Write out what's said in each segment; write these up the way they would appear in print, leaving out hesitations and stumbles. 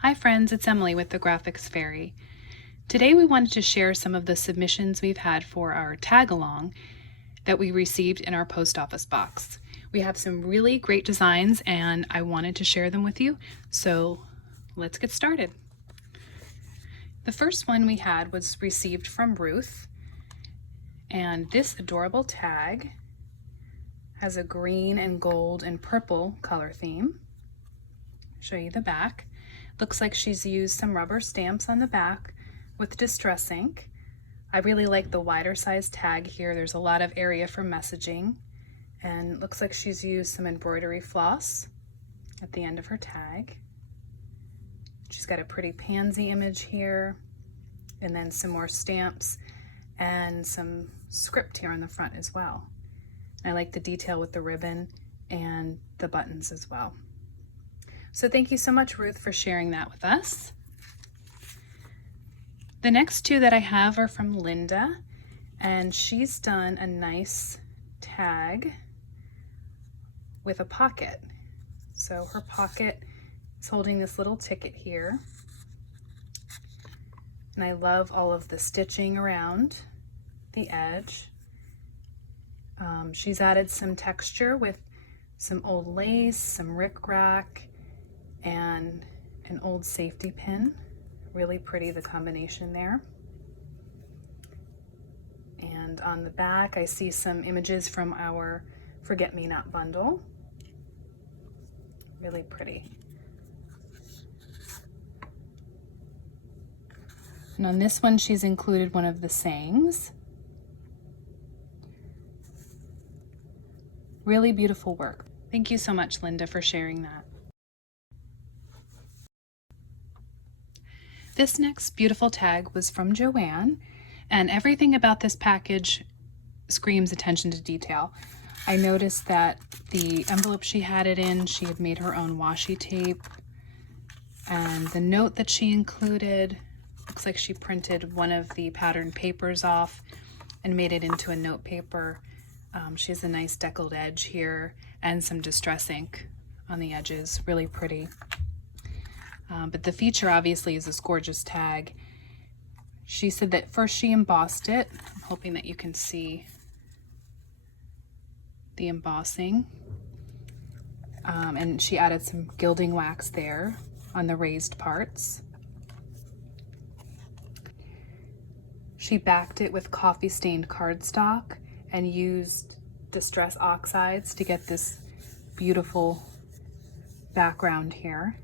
Hi friends, it's Emily with the Graphics Fairy. Today we wanted to share some of the submissions we've had for our tag-along that we received in our post office box. We have some really great designs and I wanted to share them with you, so let's get started. The first one we had was received from Ruth, and this adorable tag has a green and gold and purple color theme. I'll show you the back. Looks like she's used some rubber stamps on the back with distress ink. I really like the wider size tag here. There's a lot of area for messaging, and looks like she's used some embroidery floss at the end of her tag. She's got a pretty pansy image here, and then some more stamps and some script here on the front as well. I like the detail with the ribbon and the buttons as well. So thank you so much, Ruth, for sharing that with us. The next two that I have are from Linda, and she's done a nice tag with a pocket. So her pocket is holding this little ticket here. And I love all of the stitching around the edge. She's added some texture with some old lace, some rickrack, and an old safety pin. Really pretty, the combination there. And on the back, I see some images from our Forget-Me-Not bundle. Really pretty. And on this one, she's included one of the sayings. Really beautiful work. Thank you so much, Linda, for sharing that. This next beautiful tag was from Joanne, and everything about this package screams attention to detail. I noticed that the envelope she had it in, she had made her own washi tape, and the note that she included, looks like she printed one of the pattern papers off and made it into a note paper. She has a nice deckled edge here and some distress ink on the edges, really pretty. But the feature obviously is this gorgeous tag. She said that first she embossed it. I'm hoping that you can see the embossing. And she added some gilding wax there on the raised parts. She backed it with coffee stained cardstock and used distress oxides to get this beautiful background here.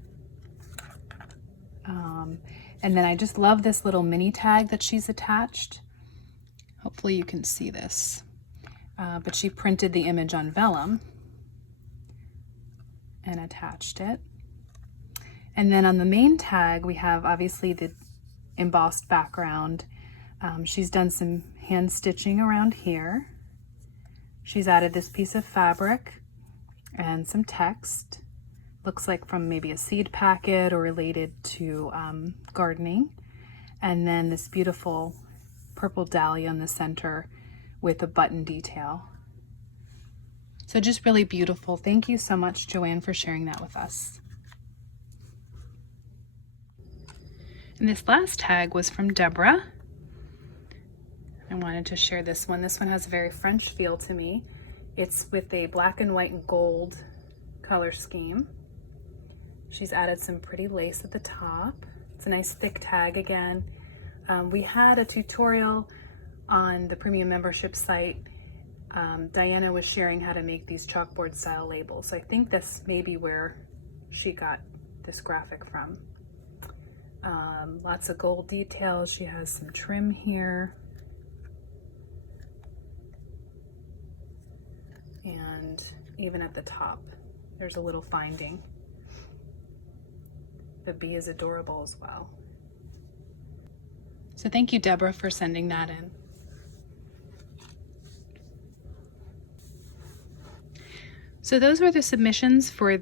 And then I just love this little mini tag that she's attached. Hopefully you can see this. But she printed the image on vellum and attached it. And then on the main tag, we have obviously the embossed background. She's done some hand stitching around here. She's added this piece of fabric and some text. Looks like from maybe a seed packet or related to gardening. And then this beautiful purple dahlia in the center with a button detail. So just really beautiful. Thank you so much, Joanne, for sharing that with us. And this last tag was from Deborah. I wanted to share this one. This one has a very French feel to me. It's with a black and white and gold color scheme. She's added some pretty lace at the top. It's a nice thick tag again. We had a tutorial on the premium membership site. Diana was sharing how to make these chalkboard style labels. So I think this may be where she got this graphic from. Lots of gold details. She has some trim here. And even at the top, there's a little finding. The bee is adorable as well. So thank you, Deborah, for sending that in. So those were the submissions for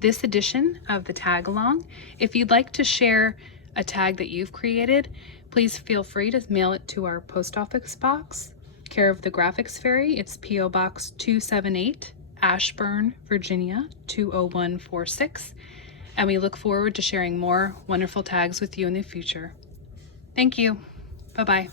this edition of the tag along. If you'd like to share a tag that you've created, please feel free to mail it to our post office box, care of the Graphics Fairy. It's P.O. Box 278, Ashburn, Virginia 20146. and we look forward to sharing more wonderful tags with you in the future. Thank you. Bye-bye.